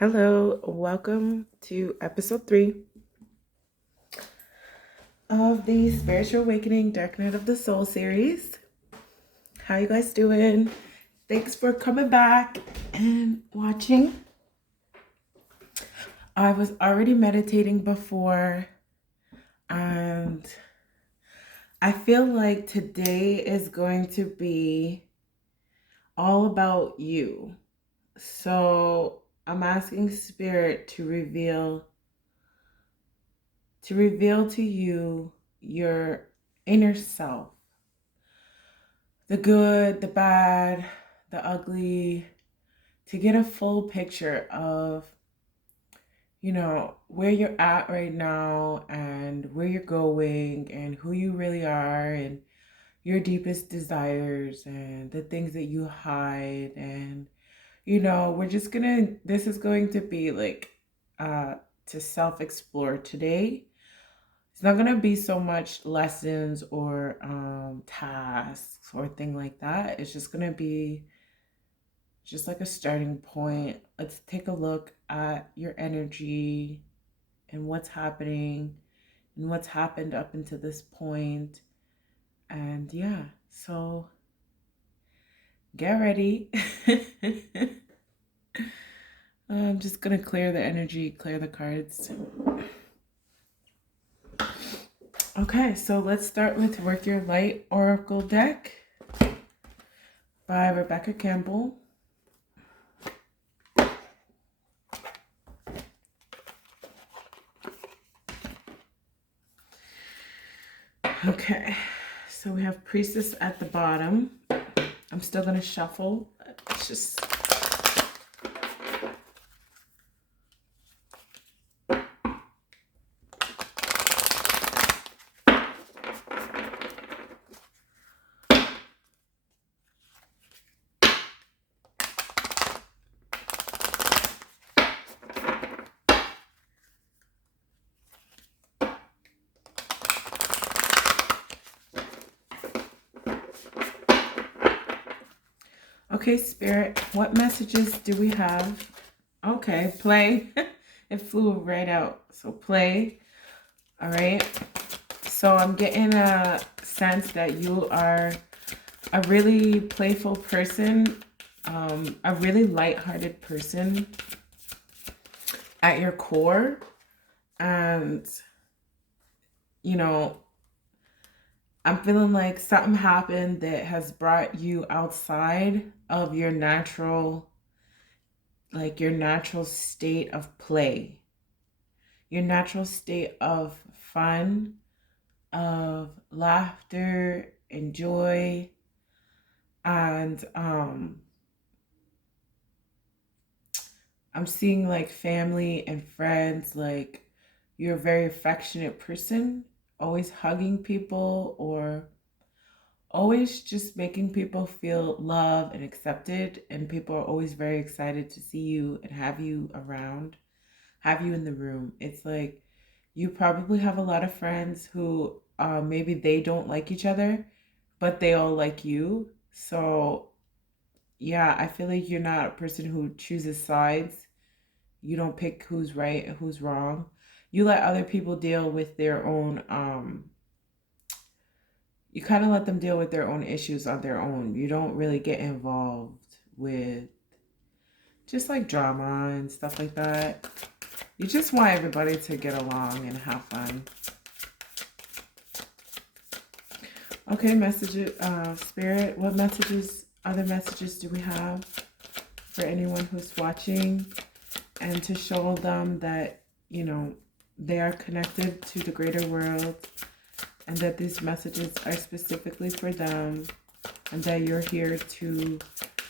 Hello, welcome to episode 3 of the Spiritual Awakening Dark Night of the Soul series. How you guys doing? Thanks for coming back and watching. I was already meditating before, and I feel like today is going to be all about you. So I'm asking Spirit to reveal to you your inner self, the good, the bad, the ugly, to get a full picture of, where you're at right now and where you're going and who you really are and your deepest desires and the things that you hide. And, this is going to be like to self-explore today. It's not going to be so much lessons or tasks or thing like that. It's just going to be just like a starting point. Let's take a look at your energy and what's happening and what's happened up until this point. And yeah, so get ready. I'm just going to clear the energy, clear the cards. Okay, so let's start with Work Your Light Oracle Deck by Rebecca Campbell. Okay, so we have Priestess at the bottom. I'm still going to shuffle. It's just... Okay, Spirit, what messages do we have? Okay, play. It flew right out. So play. All right. So I'm getting a sense that you are a really playful person, a really lighthearted person at your core. And, I'm feeling like something happened that has brought you outside of your natural state of play, your natural state of fun, of laughter and joy. And I'm seeing like family and friends, like you're a very affectionate person, always hugging people or always just making people feel loved and accepted. And people are always very excited to see you and have you around, have you in the room. It's like you probably have a lot of friends who maybe they don't like each other, but they all like you. So yeah, I feel like you're not a person who chooses sides. You don't pick who's right and who's wrong. You let other people deal with their own you kind of let them deal with their own issues on their own. You don't really get involved with just like drama and stuff like that. You just want everybody to get along and have fun. Okay, messages, Spirit, what other messages do we have for anyone who's watching? And to show them that, they are connected to the greater world and that these messages are specifically for them and that you're here to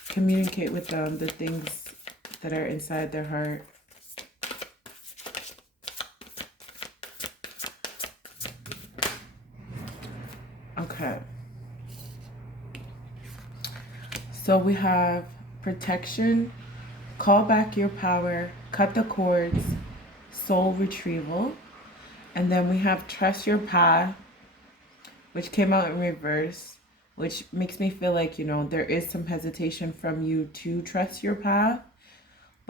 communicate with them the things that are inside their heart. Okay. So we have protection, call back your power, cut the cords, soul retrieval. And then we have trust your path, which came out in reverse, which makes me feel like, there is some hesitation from you to trust your path.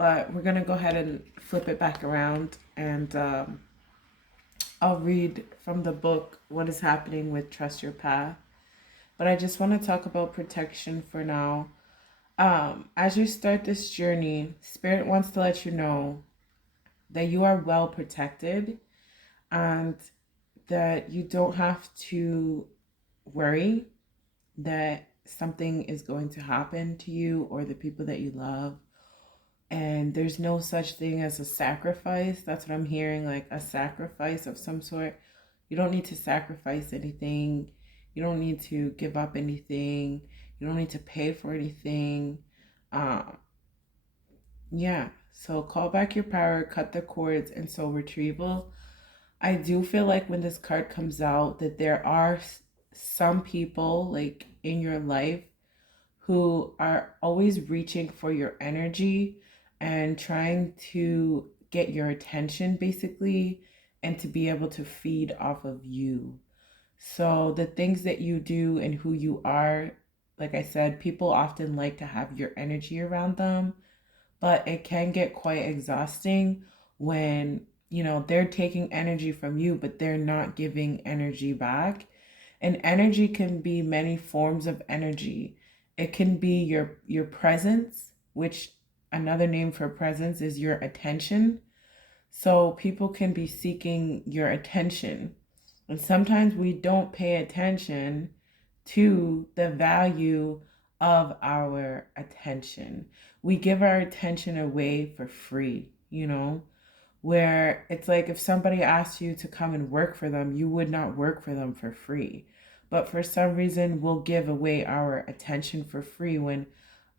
But we're going to go ahead and flip it back around, and I'll read from the book what is happening with Trust Your Path. But I just want to talk about protection for now. As you start this journey, Spirit wants to let you know that you are well protected, and that you don't have to worry that something is going to happen to you or the people that you love. And there's no such thing as a sacrifice. That's what I'm hearing, like a sacrifice of some sort. You don't need to sacrifice anything. You don't need to give up anything. You don't need to pay for anything. Um, yeah. So call back your power, cut the cords, and soul retrieval. I do feel like when this card comes out that there are some people like in your life who are always reaching for your energy and trying to get your attention basically, and to be able to feed off of you. So the things that you do and who you are, like I said, people often like to have your energy around them, but it can get quite exhausting when, they're taking energy from you, but they're not giving energy back. And energy can be many forms of energy. It can be your presence, which another name for presence is your attention. So people can be seeking your attention. And sometimes we don't pay attention to the value of our attention. We give our attention away for free, where it's like if somebody asked you to come and work for them, you would not work for them for free. But for some reason, we'll give away our attention for free when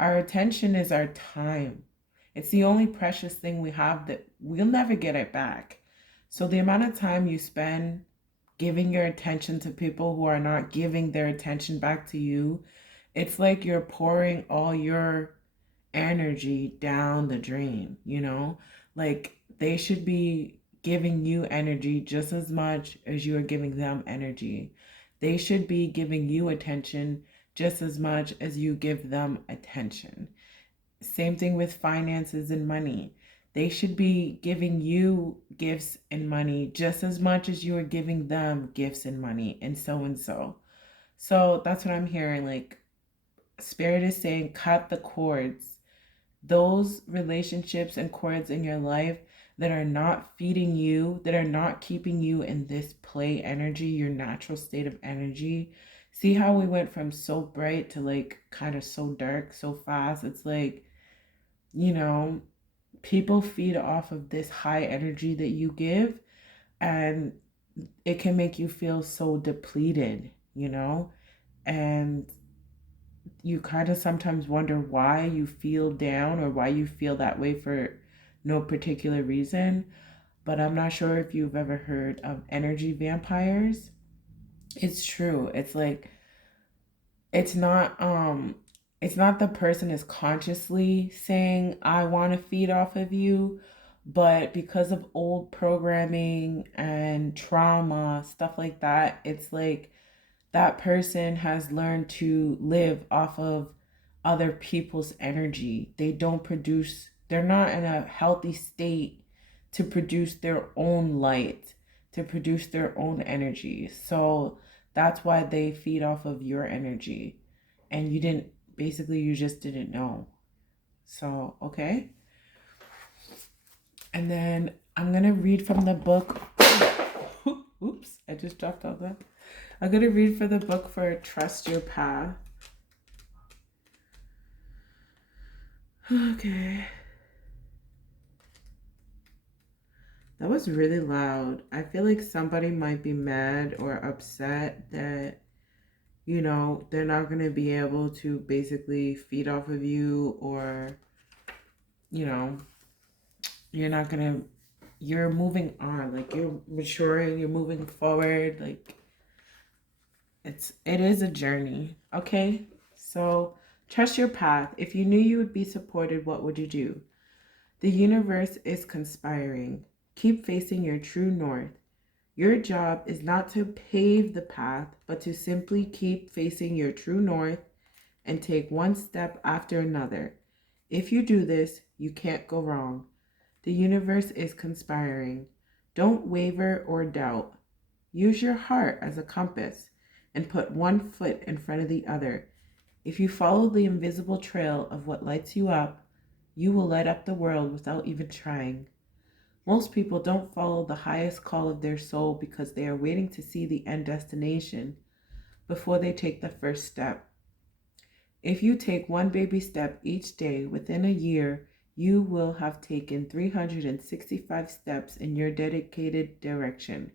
our attention is our time. It's the only precious thing we have that we'll never get it back. So the amount of time you spend giving your attention to people who are not giving their attention back to you, it's like you're pouring all your energy down the drain. Like they should be giving you energy just as much as you are giving them energy. They should be giving you attention just as much as you give them attention. Same thing with finances and money. They should be giving you gifts and money just as much as you are giving them gifts and money, and so and so. So that's what I'm hearing. Like, Spirit is saying, cut the cords. Those relationships and cords in your life that are not feeding you, that are not keeping you in this play energy, your natural state of energy. See how we went from so bright to like kind of so dark so fast? It's like, you know, people feed off of this high energy that you give, and it can make you feel so depleted, and you kind of sometimes wonder why you feel down or why you feel that way for no particular reason. But I'm not sure if you've ever heard of energy vampires. It's true. It's like it's not it's not the person is consciously saying I want to feed off of you, but because of old programming and trauma, stuff like that, it's like that person has learned to live off of other people's energy. They're not in a healthy state to produce their own light, to produce their own energy. So that's why they feed off of your energy. And you just didn't know. So, okay. And then I'm going to read from the book. Oops, I just dropped all that. I'm going to read for the book for Trust Your Path. Okay. That was really loud. I feel like somebody might be mad or upset that, they're not going to be able to basically feed off of you, or, you're not going to, you're moving on. Like, you're maturing, you're moving forward. Like, it is a journey. Okay. So trust your path. If you knew you would be supported, what would you do? The universe is conspiring. Keep facing your true north. Your job is not to pave the path, but to simply keep facing your true north and take one step after another. If you do this, you can't go wrong. The universe is conspiring. Don't waver or doubt. Use your heart as a compass and put one foot in front of the other. If you follow the invisible trail of what lights you up, you will light up the world without even trying. Most people don't follow the highest call of their soul because they are waiting to see the end destination before they take the first step. If you take one baby step each day within a year, you will have taken 365 steps in your dedicated direction.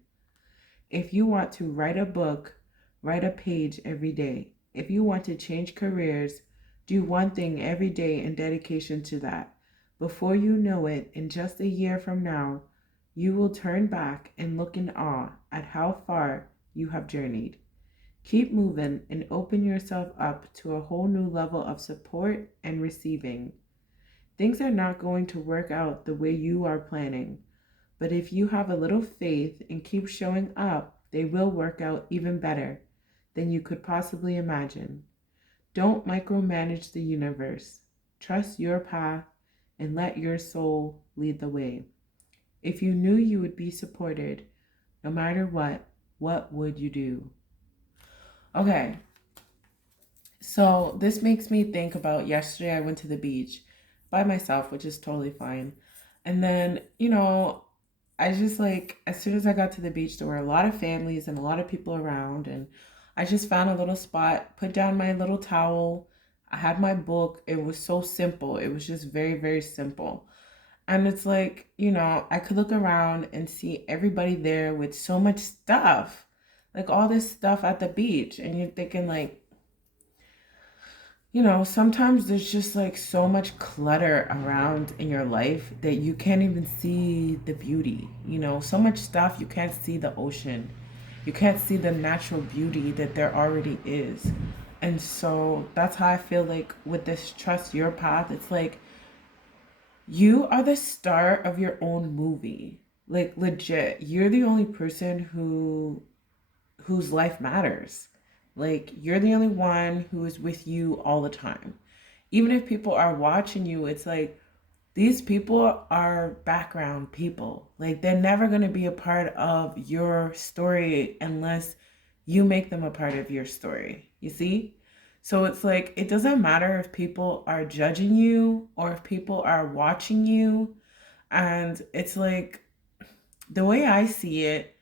If you want to write a book, write a page every day. If you want to change careers, do one thing every day in dedication to that. Before you know it, in just a year from now, you will turn back and look in awe at how far you have journeyed. Keep moving and open yourself up to a whole new level of support and receiving. Things are not going to work out the way you are planning, but if you have a little faith and keep showing up, they will work out even better than you could possibly imagine. Don't micromanage the universe. Trust your path and let your soul lead the way. If you knew you would be supported, no matter what would you do? Okay, so this makes me think about yesterday I went to the beach by myself, which is totally fine. And then, I just like, as soon as I got to the beach, there were a lot of families and a lot of people around. And I just found a little spot, put down my little towel. I had my book. It was so simple. It was just very, very simple. And it's like, I could look around and see everybody there with so much stuff, like all this stuff at the beach. And you're thinking, like, sometimes there's just like so much clutter around in your life that you can't even see the beauty. So much stuff, you can't see the ocean. You can't see the natural beauty that there already is. And so that's how I feel like with this trust your path. It's like you are the star of your own movie. Like legit, you're the only person whose life matters. Like, you're the only one who is with you all the time. Even if people are watching you, it's like these people are background people. Like, they're never going to be a part of your story unless you make them a part of your story. You see? So it's like, it doesn't matter if people are judging you or if people are watching you. And it's like, the way I see it,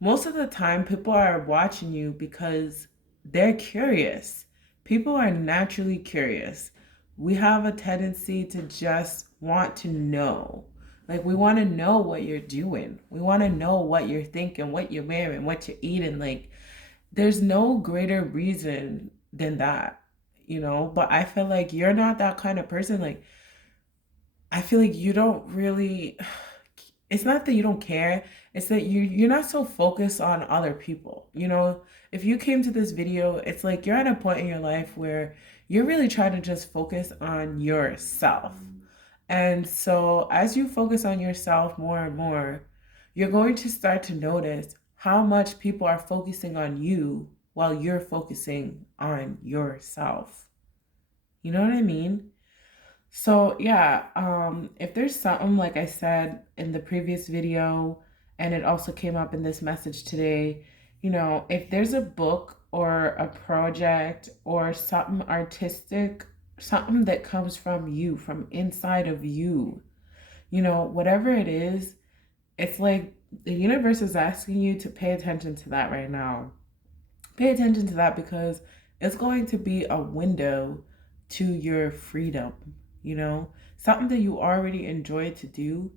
most of the time people are watching you because they're curious. People are naturally curious. We have a tendency to just want to know. Like, we want to know what you're doing. We want to know what you're thinking, what you're wearing, what you're eating. Like, there's no greater reason than that. But I feel like you're not that kind of person. Like, I feel like you don't really, it's not that you don't care, it's that you're not so focused on other people. If you came to this video, it's like you're at a point in your life where you're really trying to just focus on yourself. And so as you focus on yourself more and more, you're going to start to notice how much people are focusing on you while you're focusing on yourself. You know what I mean? So yeah, if there's something like I said in the previous video, and it also came up in this message today, if there's a book or a project or something artistic, something that comes from you, from inside of you, whatever it is, it's like the universe is asking you to pay attention to that right now. Pay attention to that because it's going to be a window to your freedom, something that you already enjoy to do.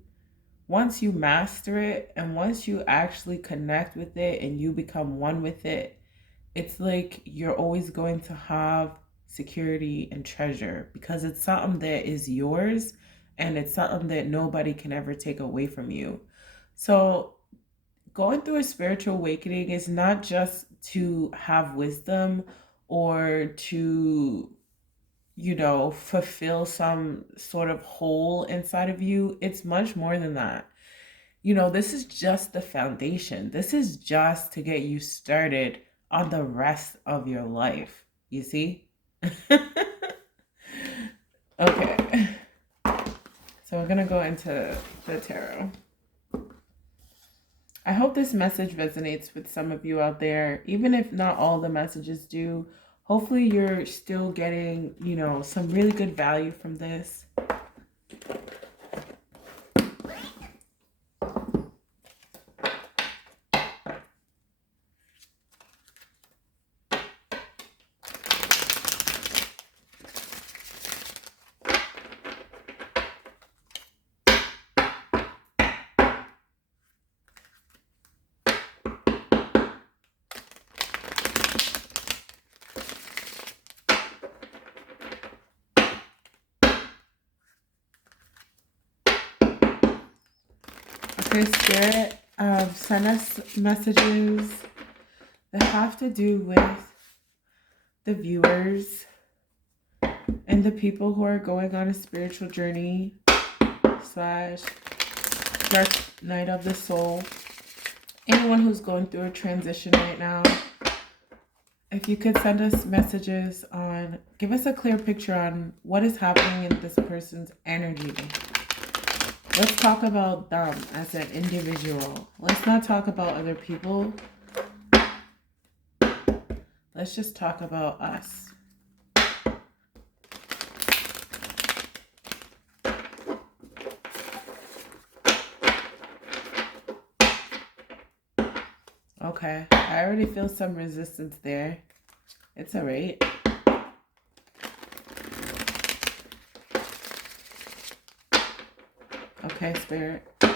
Once you master it and once you actually connect with it and you become one with it, it's like you're always going to have security and treasure because it's something that is yours and it's something that nobody can ever take away from you. So going through a spiritual awakening is not just to have wisdom or to fulfill some sort of hole inside of you. It's much more than that. This is just the foundation. This is just to get you started on the rest of your life. You see? Okay. So we're going to go into the tarot. I hope this message resonates with some of you out there, even if not all the messages do. Hopefully you're still getting, some really good value from this. Okay, Spirit, send us messages that have to do with the viewers and the people who are going on a spiritual journey / dark night of the soul. Anyone who's going through a transition right now, if you could send us messages on, give us a clear picture on what is happening in this person's energy. Let's talk about them as an individual. Let's not talk about other people. Let's just talk about us. Okay, I already feel some resistance there. It's all right. Okay, Spirit. Give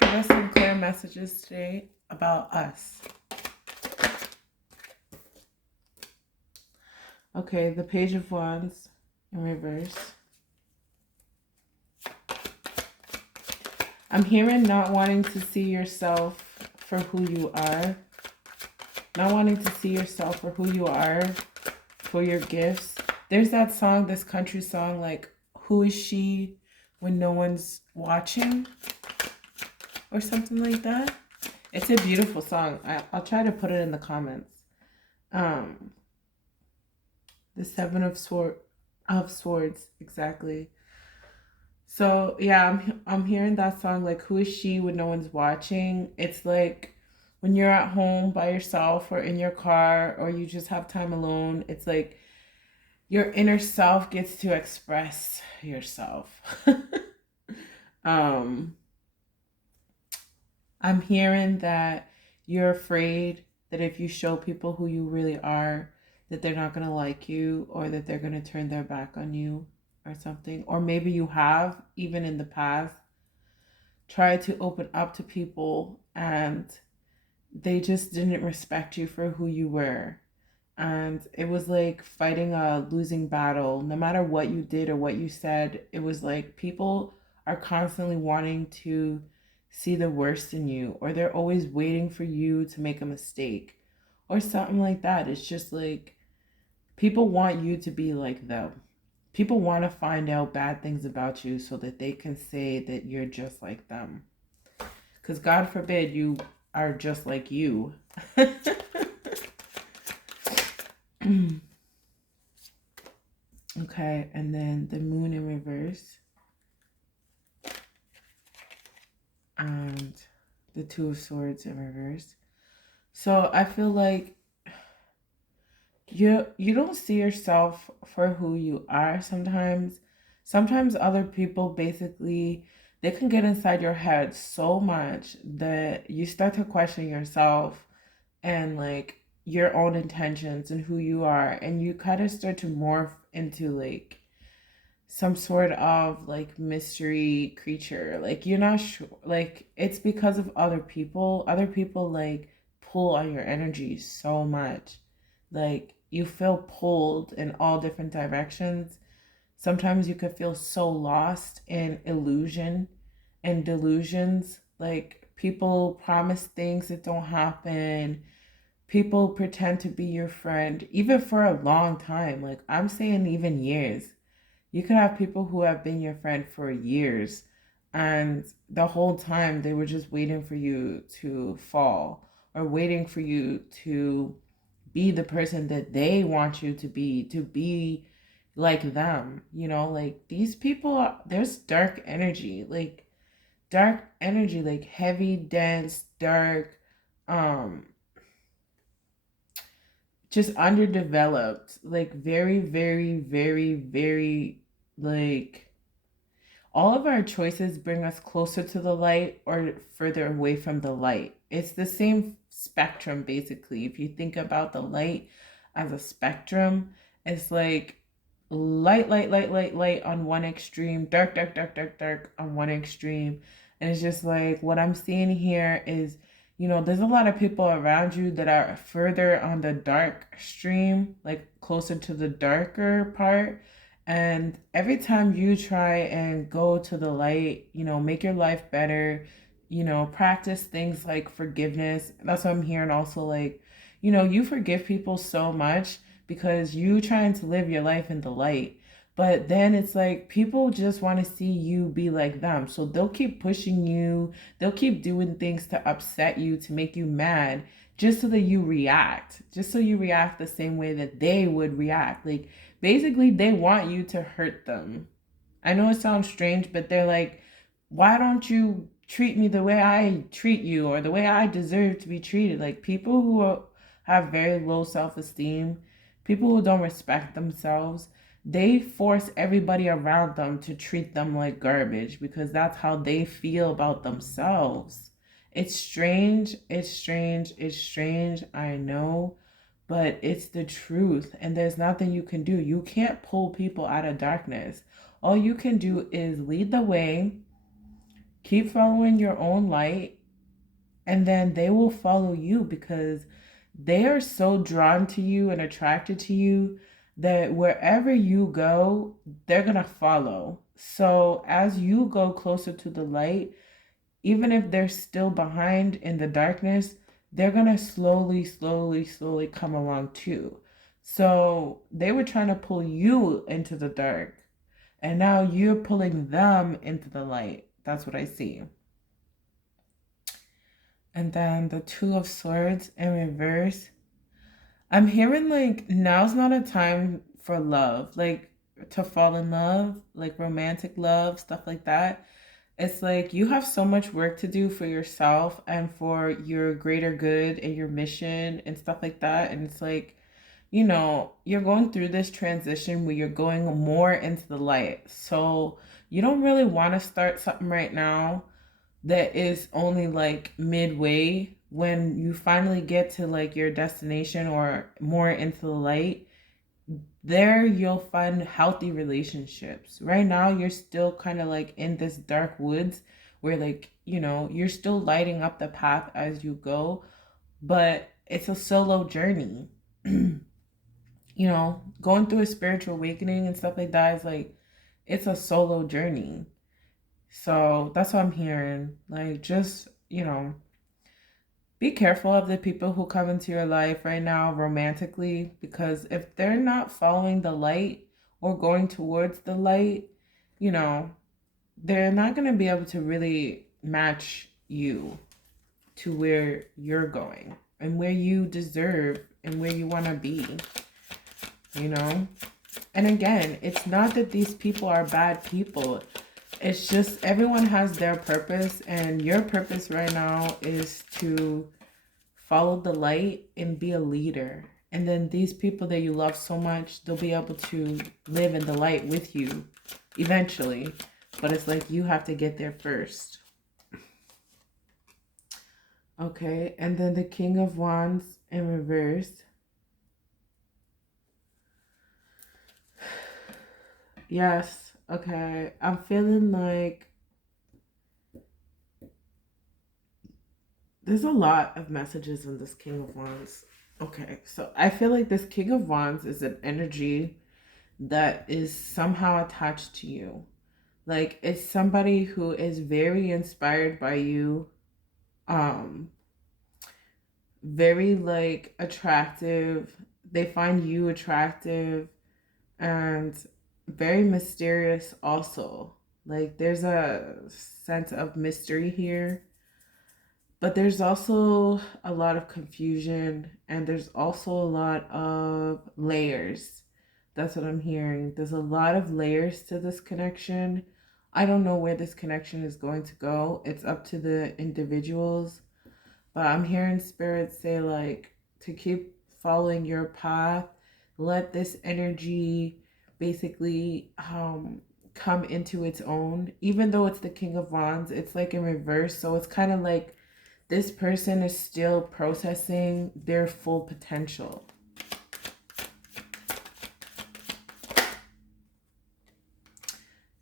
us some clear messages today about us. Okay, the Page of Wands in reverse. I'm hearing not wanting to see yourself for who you are. Not wanting to see yourself for who you are, for your gifts. There's that song, this country song, like, who is she when no one's watching? Or something like that. It's a beautiful song. I'll try to put it in the comments. The Seven of Swords, exactly. So yeah, I'm hearing that song, like, who is she when no one's watching? It's like when you're at home by yourself or in your car or you just have time alone. It's like your inner self gets to express yourself. I'm hearing that you're afraid that if you show people who you really are, that they're not going to like you or that they're going to turn their back on you or something. Or maybe you have, even in the past, tried to open up to people and they just didn't respect you for who you were. And it was like fighting a losing battle. No matter what you did or what you said, it was like people are constantly wanting to see the worst in you, or they're always waiting for you to make a mistake or something like that. It's just like people want you to be like them. People want to find out bad things about you so that they can say that you're just like them. Because God forbid you are just like you. Okay, and then the Moon in reverse. And the Two of Swords in reverse. So I feel like you don't see yourself for who you are sometimes. Sometimes other people basically, they can get inside your head so much that you start to question yourself and like your own intentions and who you are, and you kind of start to morph into like some sort of like mystery creature. Like you're not sure, like it's because of other people like pull on your energy so much. Like you feel pulled in all different directions. Sometimes you could feel so lost in illusion and delusions. Like people promise things that don't happen. People pretend to be your friend, even for a long time. Like I'm saying, even years. You could have people who have been your friend for years, and the whole time they were just waiting for you to fall or waiting for you to be the person that they want you to be like them, like these people there's dark energy, like heavy, dense, dark, um, just underdeveloped, like very, very, very, very, like all of our choices bring us closer to the light or further away from the light. It's the same spectrum, basically. If you think about the light as a spectrum, it's like light, light, light, light, light on one extreme, dark, dark, dark, dark, dark on one extreme. And it's just like what I'm seeing here is, there's a lot of people around you that are further on the dark stream, like closer to the darker part, and every time you try and go to the light, make your life better, practice things like forgiveness. That's what I'm hearing also. Like, you forgive people so much because you trying to live your life in the light. But then it's like people just want to see you be like them. So they'll keep pushing you, they'll keep doing things to upset you, to make you mad, just so that you react, just so you react the same way that they would react. Like, basically, they want you to hurt them. I know it sounds strange, but they're like, why don't you treat me the way I treat you or the way I deserve to be treated? Like, people who have very low self esteem, people who don't respect themselves, they force everybody around them to treat them like garbage because that's how they feel about themselves. It's strange. It's strange. It's strange. I know, but it's the truth, and there's nothing you can do. You can't pull people out of darkness. All you can do is lead the way, keep following your own light, and then they will follow you because they are so drawn to you and attracted to you that wherever you go, they're going to follow. So as you go closer to the light, even if they're still behind in the darkness, they're going to slowly, slowly, slowly come along too. So they were trying to pull you into the dark, and now you're pulling them into the light. That's what I see. And then the Two of Swords in reverse. I'm hearing like now's not a time for love, like to fall in love, like romantic love, stuff like that. It's like you have so much work to do for yourself and for your greater good and your mission and stuff like that. And it's like, you're going through this transition where you're going more into the light. So you don't really want to start something right now that is only like midway. When you finally get to like your destination or more into the light, there you'll find healthy relationships. Right now you're still kind of like in this dark woods where, like, you're still lighting up the path as you go, but it's a solo journey. Going through a spiritual awakening and stuff like that is like, it's a solo journey. So that's what I'm hearing. Like, just, be careful of the people who come into your life right now romantically, because if they're not following the light or going towards the light, you know, they're not going to be able to really match you to where you're going and where you deserve and where you want to be, you know? And again, it's not that these people are bad people. It's just everyone has their purpose, and your purpose right now is to follow the light and be a leader. And then these people that you love so much, they'll be able to live in the light with you eventually. But it's like you have to get there first. Okay, and then the King of Wands in reverse. Yes, okay. I'm feeling like there's a lot of messages in this King of Wands. Okay, so I feel like this King of Wands is an energy that is somehow attached to you. Like, it's somebody who is very inspired by you, um, very like attractive. They find you attractive and very mysterious also. Like, there's a sense of mystery here, but there's also a lot of confusion, and there's also a lot of layers. That's what I'm hearing. There's a lot of layers to this connection. I don't know where this connection is going to go. It's up to the individuals. But I'm hearing spirits say, like, to keep following your path, let this energy basically come into its own. Even though it's the King of Wands, it's like in reverse. So it's kind of like this person is still processing their full potential.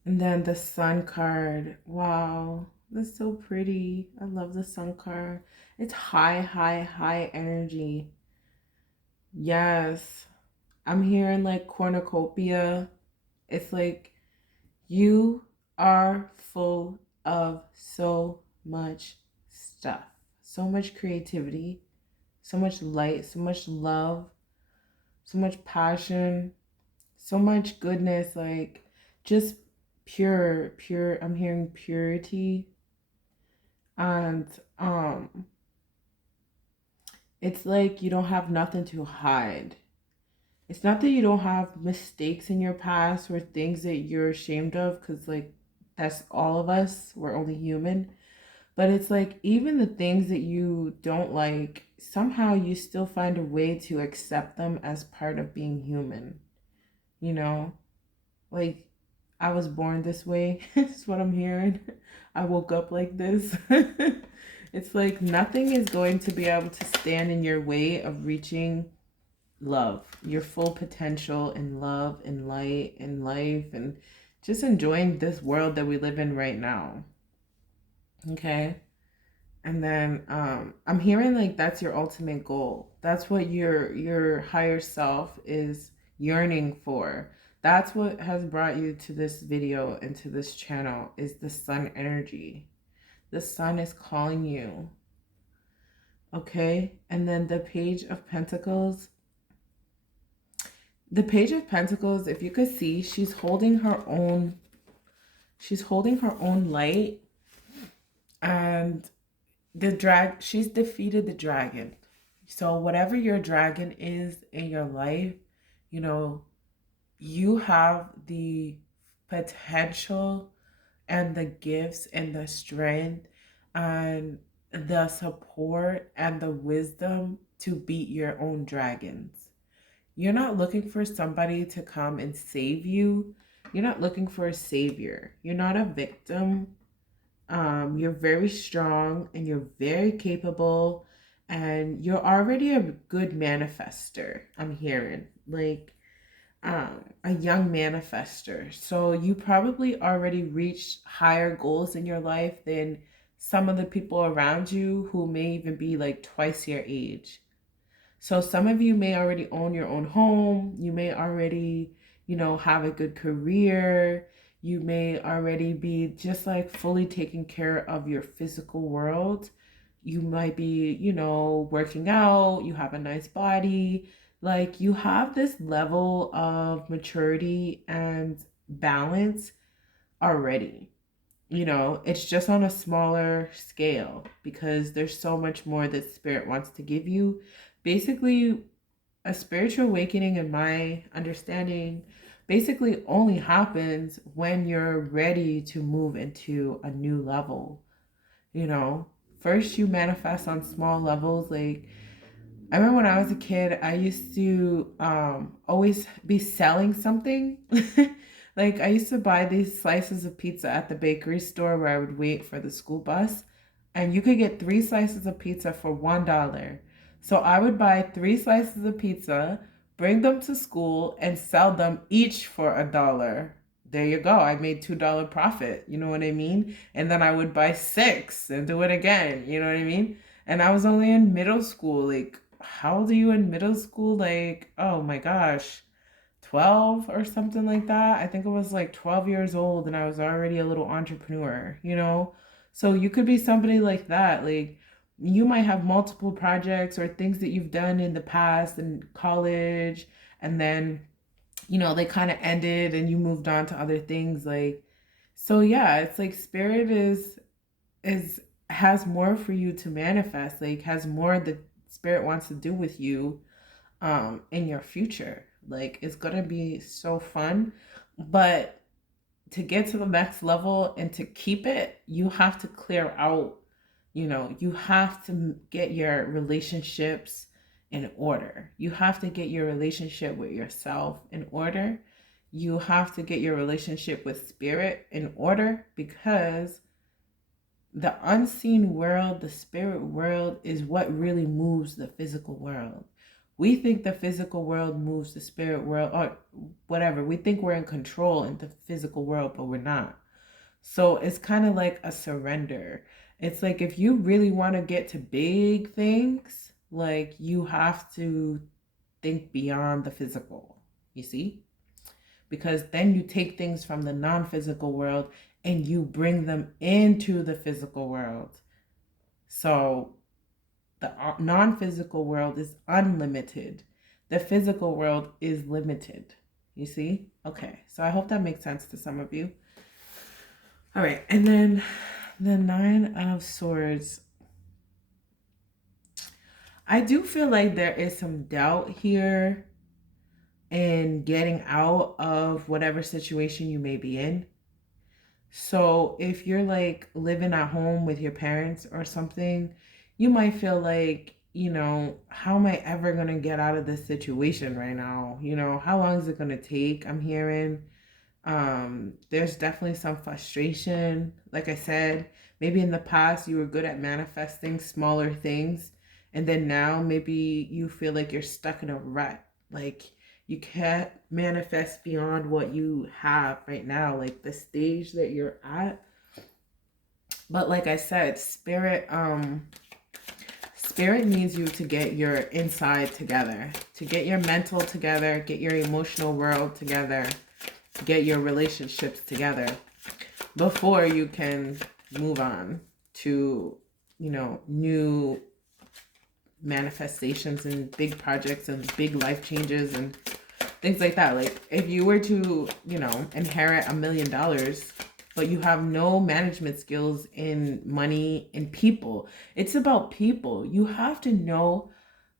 And then the Sun card. Wow, that's so pretty. I love the Sun card. It's high, high, high energy. Yes. I'm hearing like cornucopia. It's like you are full of so much stuff, so much creativity, so much light, so much love, so much passion, so much goodness, like just pure. I'm hearing purity. And it's like you don't have nothing to hide. It's not that you don't have mistakes in your past or things that you're ashamed of, because, like, that's all of us. We're only human. But it's like, even the things that you don't like, somehow you still find a way to accept them as part of being human. You know? Like, I was born this way. That's what I'm hearing. I woke up like this. It's like nothing is going to be able to stand in your way of reaching love, your full potential in love and light and life, and just enjoying this world that we live in right now. Okay. And then I'm hearing like that's your ultimate goal. That's what your higher self is yearning for. That's what has brought you to this video and to this channel, is the Sun energy. The Sun is calling you. Okay? And then the Page of Pentacles. The Page of Pentacles, if you could see, she's holding her own light, and she's defeated the dragon. So whatever your dragon is in your life, you know, you have the potential and the gifts and the strength and the support and the wisdom to beat your own dragons. You're not looking for somebody to come and save you. You're not looking for a savior. You're not a victim. You're very strong and you're very capable, and you're already a good manifester. I'm hearing like a young manifester. So you probably already reached higher goals in your life than some of the people around you who may even be like twice your age. So some of you may already own your own home. You may already, have a good career. You may already be just like fully taking care of your physical world. You might be, working out. You have a nice body. Like you have this level of maturity and balance already. It's just on a smaller scale because there's so much more that Spirit wants to give you. Basically, a spiritual awakening, in my understanding, basically only happens when you're ready to move into a new level. First you manifest on small levels. Like, I remember when I was a kid, I used to always be selling something. Like, I used to buy these slices of pizza at the bakery store where I would wait for the school bus, and you could get 3 slices of pizza for $1. So I would buy 3 slices of pizza, bring them to school, and sell them each for $1. There you go. I made $2 profit. You know what I mean? And then I would buy 6 and do it again. You know what I mean? And I was only in middle school. Like, how old are you in middle school? Like, oh my gosh, 12 or something like that. I think it was like 12 years old and I was already a little entrepreneur. So you could be somebody like that. Like, you might have multiple projects or things that you've done in the past in college, and then, they kind of ended and you moved on to other things. Like, so yeah, it's like Spirit is has more for you to manifest, like has more that Spirit wants to do with you in your future. Like, it's gonna be so fun. But to get to the next level and to keep it, you have to clear out, you have to get your relationships in order. You have to get your relationship with yourself in order. You have to get your relationship with spirit in order, because the unseen world, the spirit world, is what really moves the physical world. We think the physical world moves the spirit world, or whatever. We think we're in control in the physical world, but we're not. So it's kind of like a surrender. It's like, if you really want to get to big things, like, you have to think beyond the physical, you see? Because then you take things from the non-physical world and you bring them into the physical world. So the non-physical world is unlimited. The physical world is limited. You see? Okay. So I hope that makes sense to some of you. All right. And then the Nine of Swords. I do feel like there is some doubt here in getting out of whatever situation you may be in. So if you're like living at home with your parents or something, you might feel like, how am I ever going to get out of this situation right now? How long is it going to take? I'm hearing there's definitely some frustration. Like I said, maybe in the past you were good at manifesting smaller things, and then now maybe you feel like you're stuck in a rut. Like, you can't manifest beyond what you have right now, like the stage that you're at. But like I said, spirit needs you to get your inside together, to get your mental together, get your emotional world together, get your relationships together before you can move on to, new manifestations and big projects and big life changes and things like that. Like, if you were to, inherit $1 million, but you have no management skills in money and people, it's about people. You have to know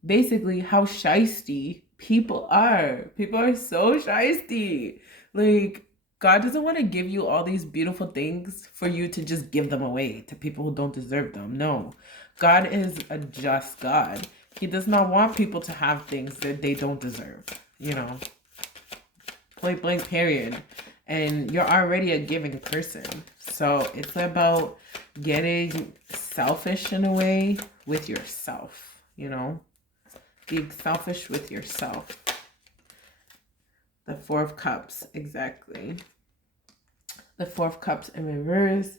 basically how shisty people are. People are so shisty. Like, God doesn't want to give you all these beautiful things for you to just give them away to people who don't deserve them. No. God is a just God. He does not want people to have things that they don't deserve, Point blank, period. And you're already a giving person. So it's about getting selfish in a way with yourself, Being selfish with yourself. The Four of Cups, exactly. The Four of Cups in reverse.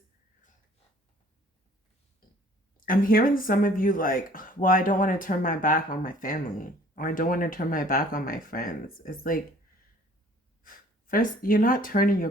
I'm hearing some of you like, well, I don't want to turn my back on my family, or I don't want to turn my back on my friends. It's like, first, you're not turning your